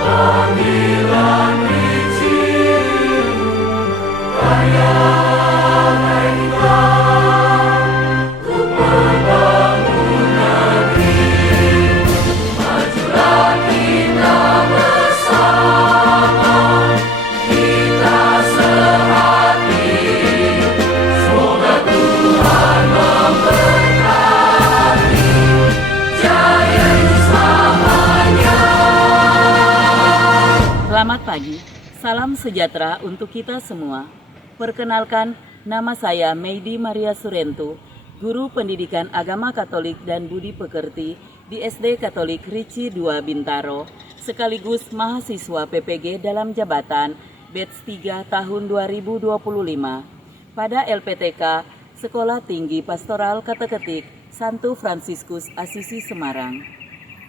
Panggilan Richie, karya kita untuk membangun negeri. Majulah kita bersama, kita sehati. Semoga Tuhan memberkati, jaya selamanya. Selamat pagi, salam sejahtera untuk kita semua. Perkenalkan, nama saya Meidi Maria Surento, Guru Pendidikan Agama Katolik dan Budi Pekerti di SD Katolik Richie II Bintaro, sekaligus mahasiswa PPG dalam jabatan Batch 3 tahun 2025 pada LPTK Sekolah Tinggi Pastoral Kateketik Santo Fransiskus Asisi Semarang.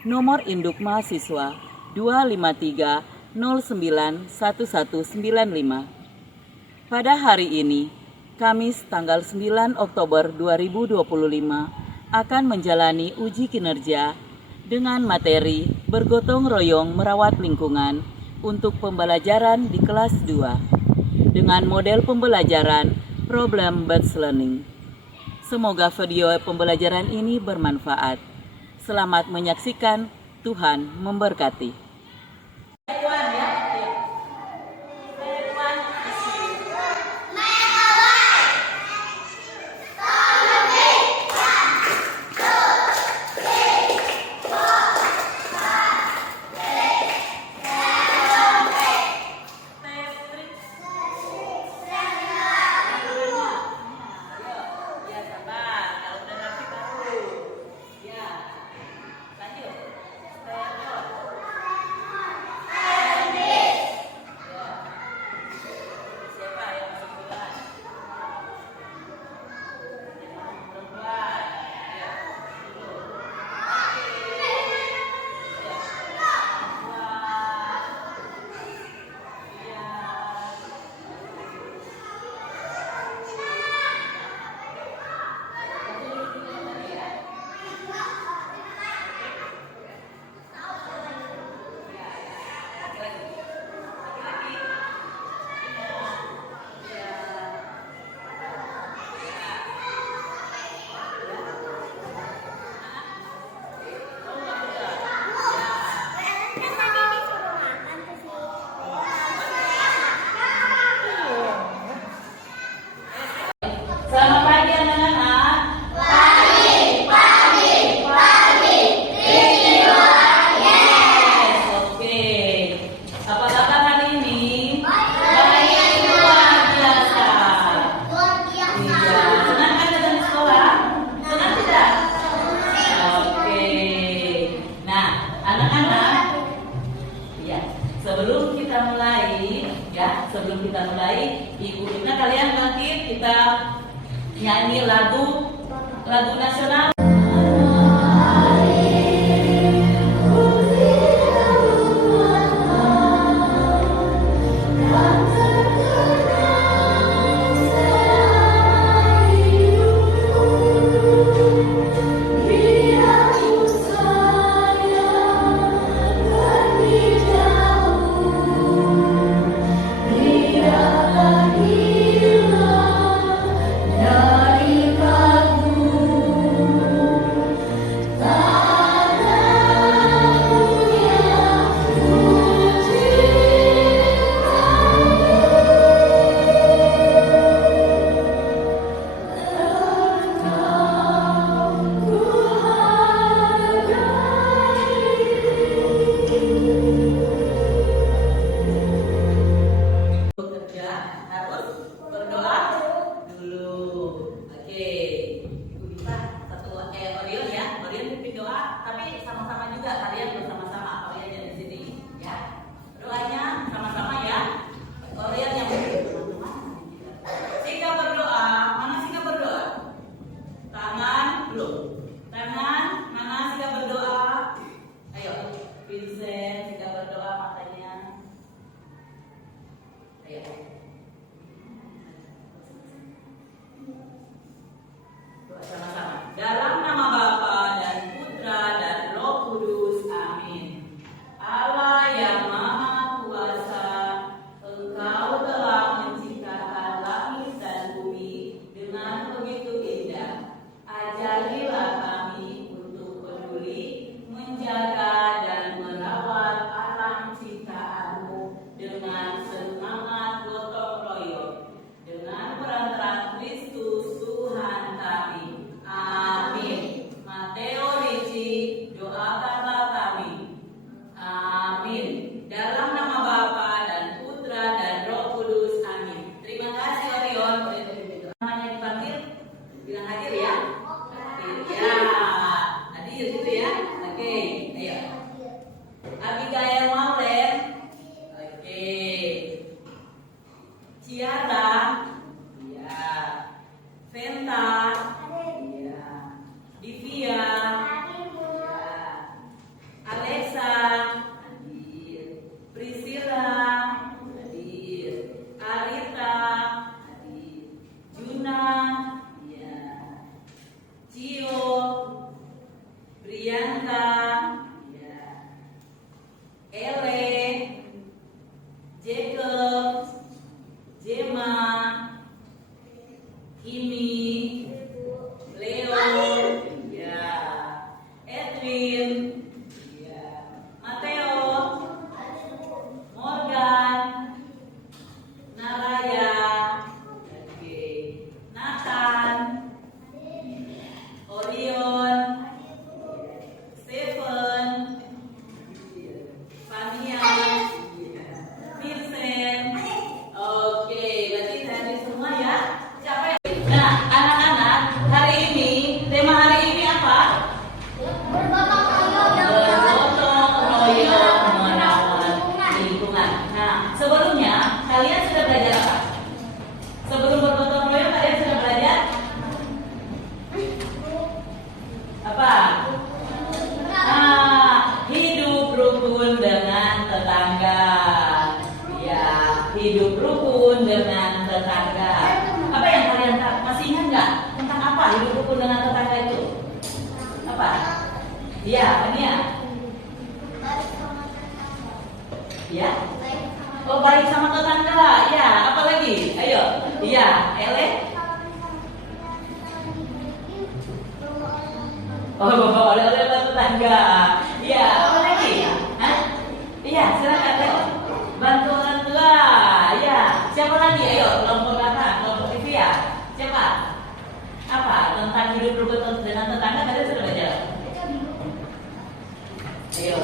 Nomor induk mahasiswa 253091195. Pada hari ini, Kamis tanggal 9 Oktober 2025, akan menjalani uji kinerja dengan materi bergotong royong merawat lingkungan untuk pembelajaran di kelas 2 dengan model pembelajaran problem-based learning. Semoga video pembelajaran ini bermanfaat. Selamat menyaksikan, Tuhan memberkati. Selamat pagi anak-anak. Pagi. Yes. Oke. Apa kabar hari ini? Baik. Luar biasa. Iya. Senang kan datang ke sekolah? Senang tidak? Oke. Nah, anak-anak. Ya. Sebelum kita mulai, Ibu Rina kalian bangkit, kita nyanyi lagu nasional. Dari Priyanka, ya. Ele, Jacob, Jema, Kimi, Leo, ya. Edwin, ya. Mateo, Morgan, Naraya, oke. Nathan, Orion, Stephen, Fania, Vincent. Oke, berarti tadi semua ya. Siapa ya? Nah, anak-anak, hari ini tema hari ini apa? Bergotong royong merawat lingkungan. Nah, sebelumnya kalian sudah belajar apa? Sebelum bergotong royong kalian sudah belajar apa? Nah, hidup rukun dengan tetangga. Ya, hidup rukun dengan tetangga. Apa yang kalian tahu? Masih ingat nggak tentang apa hidup rukun dengan tetangga itu? Apa? Iya, Fania. Ya. Oh, baik sama tetangga. Ya, apa lagi? Ayo. Iya, Ele. Oh, oleh-oleh tetangga. Iya, apa lagi? Hah? Iya, silakan Leo. Bantu orang tua. Iya. Siapa lagi? Ayo, kelompok belakang, kelompok TV ya. Siapa? Apa tentang hidup rukun dengan tetangga kalian sudah belajar? Ayo.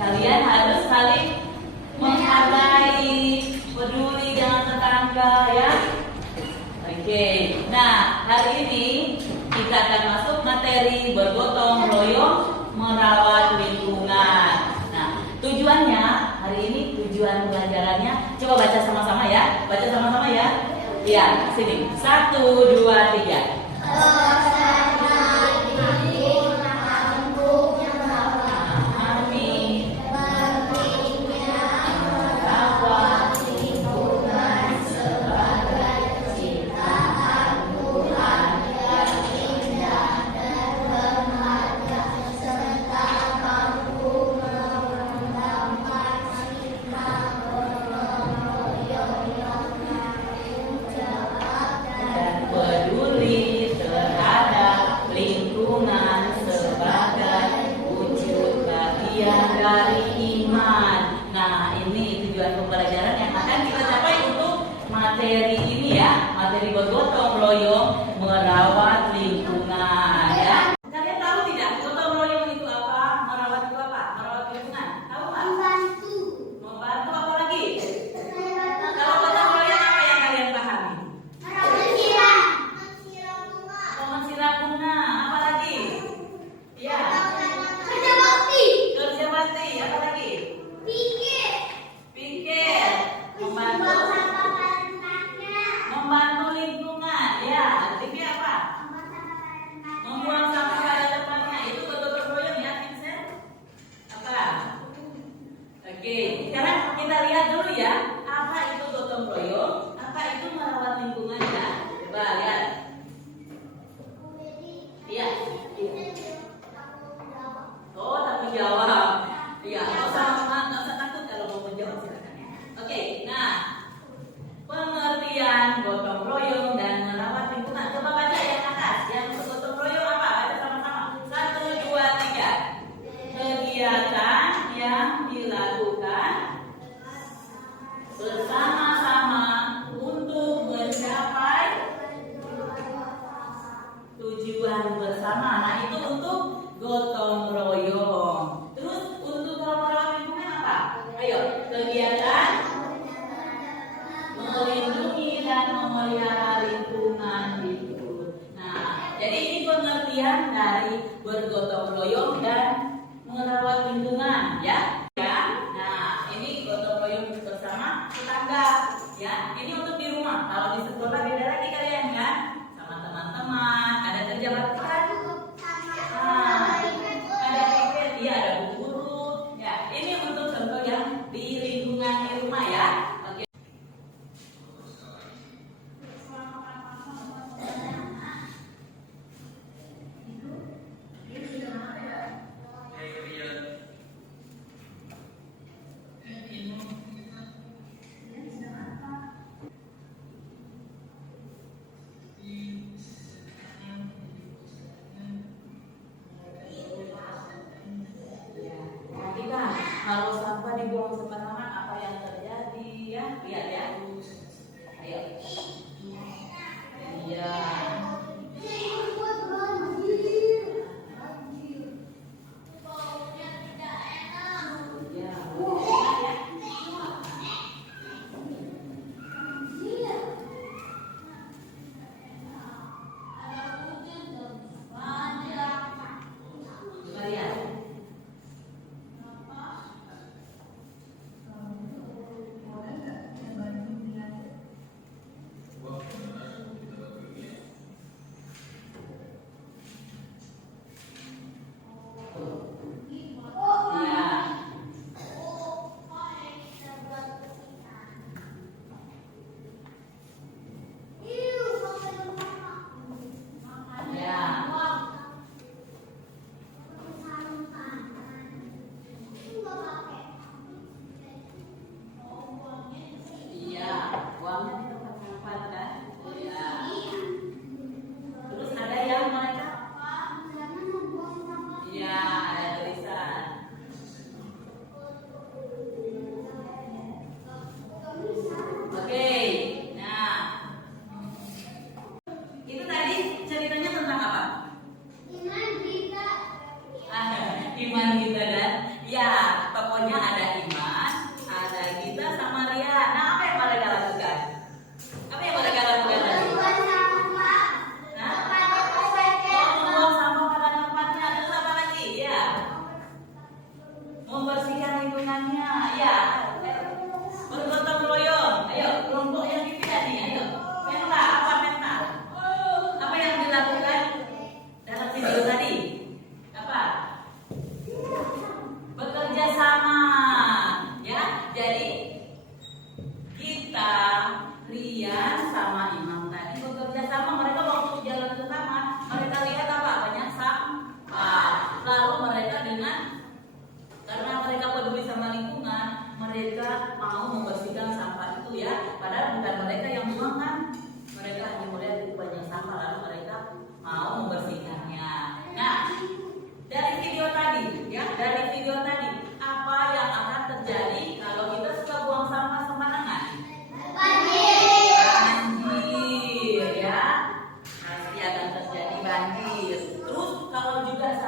Kalian harus saling menghargai, peduli dengan tetangga ya. Oke. Nah, hari ini kita akan masuk materi bergotong royong merawat lingkungan. Nah, tujuannya hari ini tujuan pelajarannya coba baca sama-sama ya. Baca sama-sama ya. Iya, sini. 1 2 3. Peduli terhadap lingkungan sebagai wujud bagian dari iman. Nah, ini tujuan pembelajaran yang akan kita capai untuk materi ini ya, materi bergotong royong merawat lingkungan ya. Kalian tahu tidak gotong royong itu apa? Merawat itu apa? Merawat lingkungan. Tahu nggak? Membantu apa lagi? Kalau gotong royong apa yang kalian pahami? Mensiram bunga, apa lagi? Ya. Kerja bakti, apa lagi? Pikir. Membantu lingkungan, ya. Artinya apa? Membuang sampah pada tempatnya. Itu gotong royong ya, Vincent? Apa? Oke, sekarang kita lihat dulu ya. Apa itu gotong royong? Apa itu merawat lingkungan ya? Coba lihat. Iya. Oh, tanggung jawab. Iya, nggak usah takut kalau mau menjawab silakan ya. Oke, nah pengertian gotong royong dan merawat lingkungan. Coba baca yang atas. Yang gotong royong apa? Baca sama-sama. 1 2 3. Kegiatan yang dilakukan bersama-sama untuk mencapai tujuan bersama. Nah, itu untuk gotong royong. Terus untuk merawat lingkungan apa? Ayo, kegiatan melindungi dan memelihara lingkungan hidup. Nah, jadi ini pengertian dari bergotong royong dan merawat lingkungan ya. Nah, ini gotong royong bersama tetangga ya. Ini untuk di rumah. Kalau di sekolah beda lagi kalian kan? Sama teman-teman, ada kerja bakti kan? Ada piket, iya ada bu guru. Ya, ini untuk contoh yang di lingkungan di rumah ya. Oke.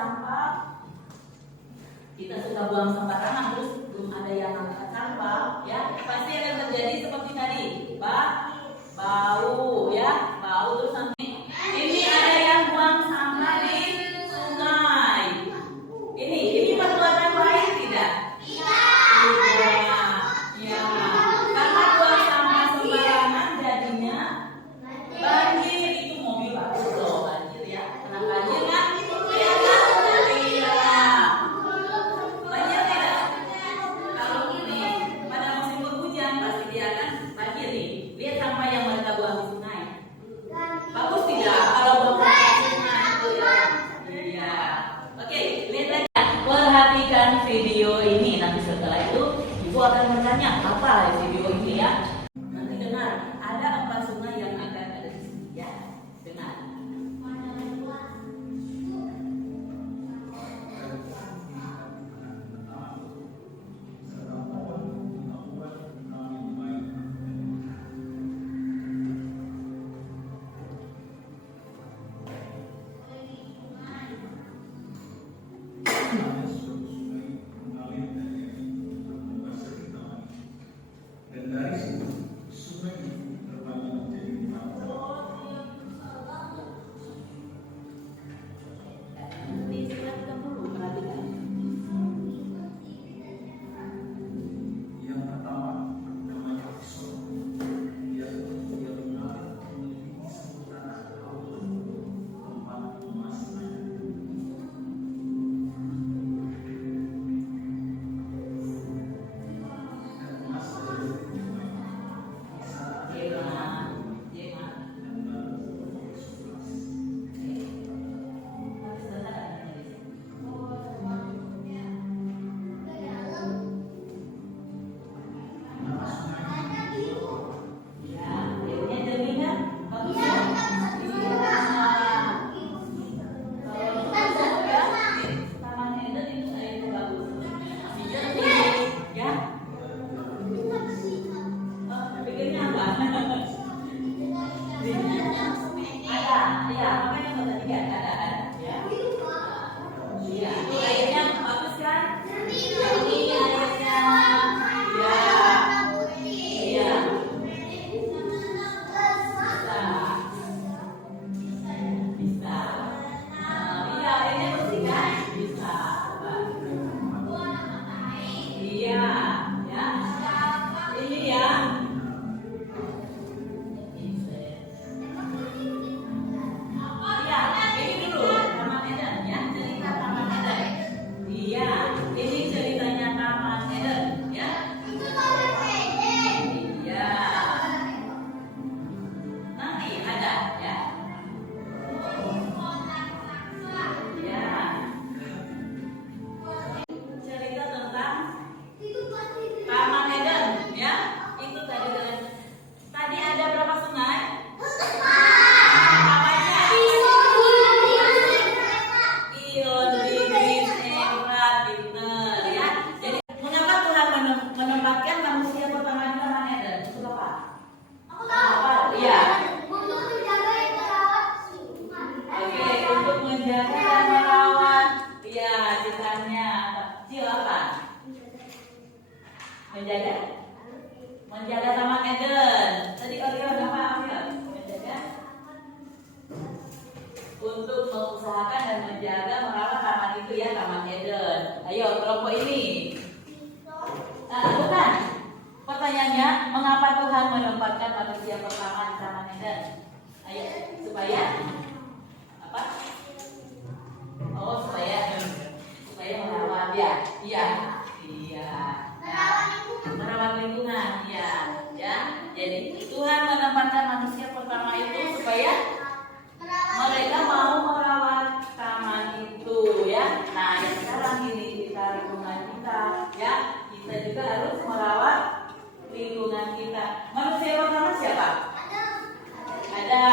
sampah, kita suka buang sembarangan terus belum ada yang angkat sampah, ya pasti akan terjadi seperti tadi, bau, ya bau terus nanti ini ada yang buang sampah di sungai. Ini perbuatan baik tidak? Tidak. Ya, karena buang sampah sembarangan jadinya banjir. Itu mobil bagus loh, banjir ya. Kena banjir kan? Iya kan? Iya. Banjir tidak? Kalau ini pada musim penghujan pasti dia akan banjir nih. Lihat sampah yang mereka buang di sungai. Bagus tidak? Kalau buang sampah di sungai itu ya. Iya. Oke, lihat lagi. Perhatikan video ini. Nanti setelah itu ibu akan bertanya apa video ini ya. Nanti dengar ada 4 sungai yang akan ada di sini ya. Dengar. Dan dari situ sungai terbagi menjadi 4 Dijelaskan dulu, perhatikan. Yang pertama namanya Pisau. Dia mengalir memiliki sebutan laut tempat emas ada. Dan emas dari menjaga Taman Eden. Tadi Orion apa Orion? Menjaga untuk mengusahakan dan menjaga merawat taman itu ya, Taman Eden. Ayo kelompok ini. Bukan. Pertanyaannya, mengapa Tuhan menempatkan manusia pertama di Taman Eden? Ayo, supaya apa? Oh, supaya merawat ya. Iya. Merawat lingkungan, ya. Jadi Tuhan menempatkan manusia pertama itu supaya mereka mau merawat taman itu, ya. Nah, yang sekarang ini kita lingkungan kita, ya. Kita juga harus merawat lingkungan kita. Manusia pertama siapa? Ada.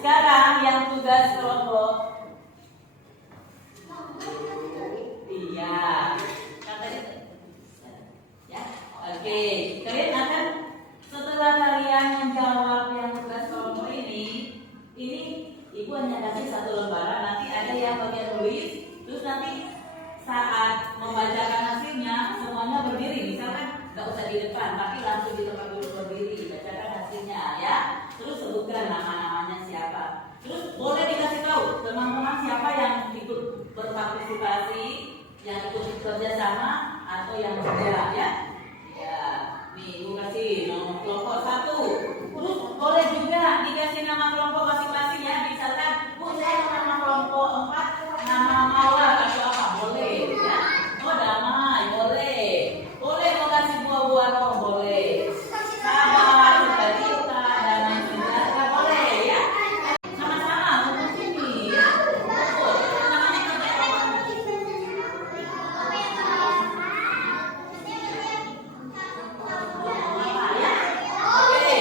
Sekarang yang saat membacakan hasilnya semuanya berdiri, misalkan nggak usah di depan, tapi langsung di tempat duduk berdiri, bacakan hasilnya ya. Terus sebutkan nama-namanya siapa. Terus boleh dikasih tahu teman-teman siapa yang ikut berpartisipasi, yang ikut kerjasama atau yang tidak ya. Ya, nih ibu kasih nomor kelompok 1. Terus boleh juga dikasih nama kelompok masing-masing ya. Misalkan, Bu saya nama kelompok 4, nama mawar atau apa boleh ya. Oh damai boleh. Boleh mau kasih buah-buah roh boleh. Sabar, sukacita, damai sejahtera boleh ya. Sama-sama untuk sini ya. Betul. Namanya kerja apa? Apa ya? Oke.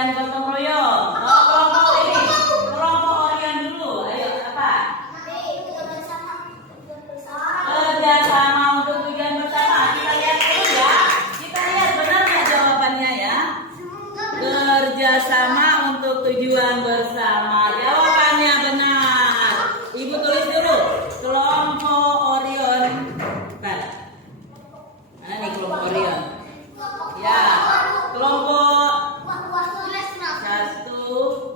bagian gotong royong. Oh, kelompok ini, kelompok Orion dulu. Ayo, apa? Kerjasama untuk tujuan bersama. Kita lihat dulu ya. Kita lihat benar nggak jawabannya ya? Kerjasama untuk tujuan bersama. Jawabannya benar. Ibu tulis dulu. Kelompok Orion. Bukan. Mana nih kelompok Orion? Ya, kelompok 1,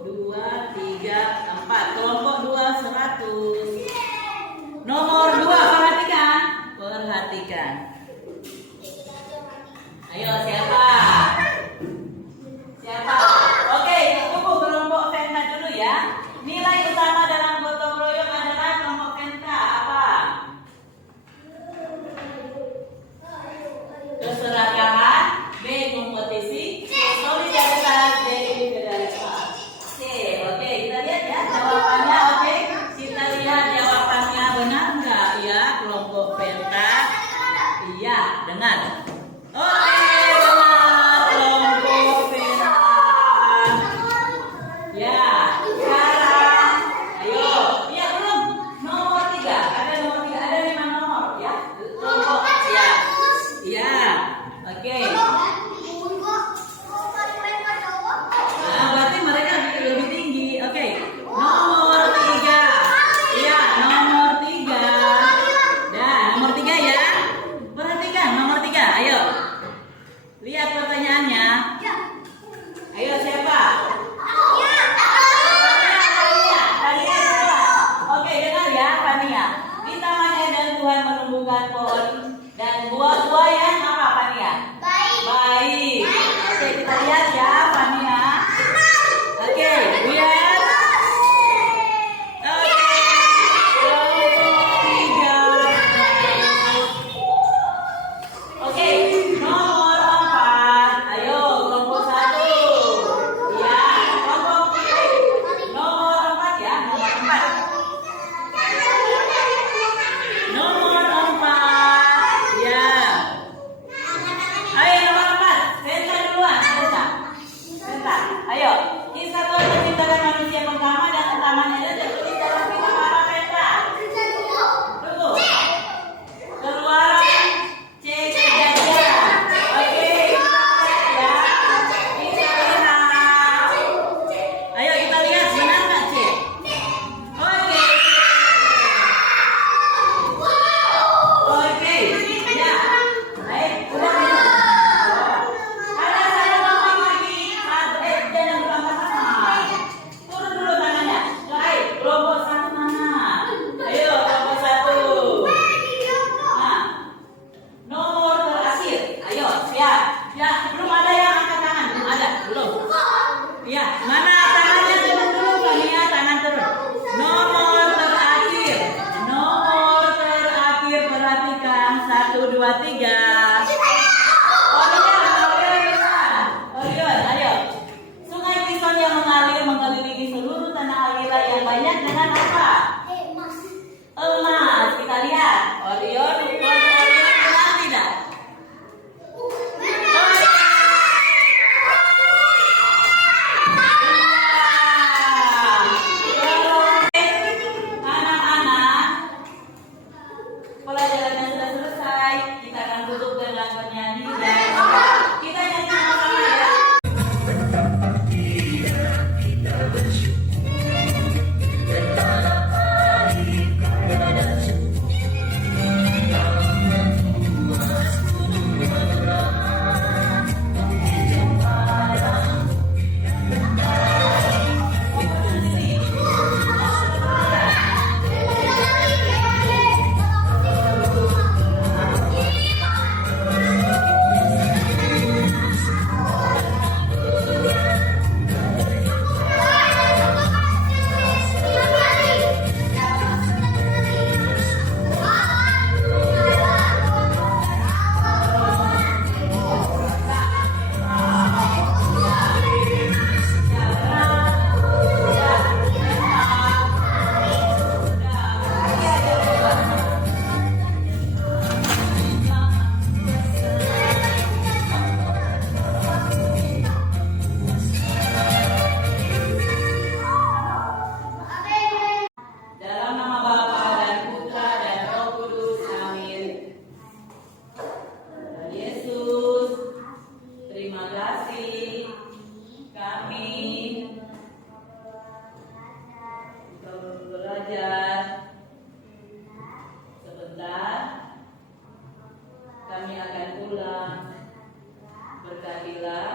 2, 3, 4. Kelompok 2 100. Nomor 2 perhatikan. Perhatikan. Ayo siapa? Siapa? Oke, tunggu kelompok Venta dulu ya. Nilai utama dalam gotong royong adalah kelompok Venta apa? Keserakahan, B. Kompetisi, C. Solidaritas, D. Individualitas. C. Oke, kita lihat ya jawabannya. Oke, kita lihat jawabannya benar nggak ya kelompok Venta? Iya, benar. Oke, benar kelompok Venta. Ya, sekarang ayo. Iya belum. Nomor 3. Ada nomor 3. Ada 5 nomor ya. Kelompok ya. Iya. Oke. Nah, berarti mereka lebih tinggi. Oke. Nomor 3. Iya, nomor 3. Dah, nomor 3 ya. Perhatikan nomor 3. Ayo. Lihat pertanyaannya. Ayo siapa? Fania siapa? Oke, dengar ya Fania. Di Taman Eden Tuhan menumbuhkan pohon dan buah-buah yang apa Fania? Baik. Oke, kita lihat ya Fania. Oke, lihat. Oke. Kelompok 3. Oke, nomor 4. Ayo, kelompok 1. Ya, kelompok nomor 4 ya, nomor 4. Nomor 4. Ya. Ayo nomor 4. Venta duluan, Venta. Ayo. Kisah Tuhan menciptakan manusia pertama dan Taman Eden tertulis dalam kitab apa Venta? Tunggu. Keluaran, C. Kejadian. Oke, kita lihat ya. Kita lihat. Ayo kita lihat benar nggak C? Oke. Oke. Ya. Baik, udah minum. Ada satu nomor lagi. Jangan lupa pasangan. Turun dulu tangannya. Baik, kelompok 1 mana? Ayo kelompok 1. Nah, nomor terakhir. Ayo, siap. Ya, belum ada yang angkat tangan. Belum ada, belum. Ya, mana tangannya turun dulu, Fania, tangan turun. Nomor terakhir. Nomor terakhir perhatikan 1, 2, 3. Orion, ayo. Sungai Pison yang mengalir mengelilingi seluruh tanah air yang banyak dengan apa? Emas. Kita lihat. Orion, kelompok Orion benar tidak? keadilan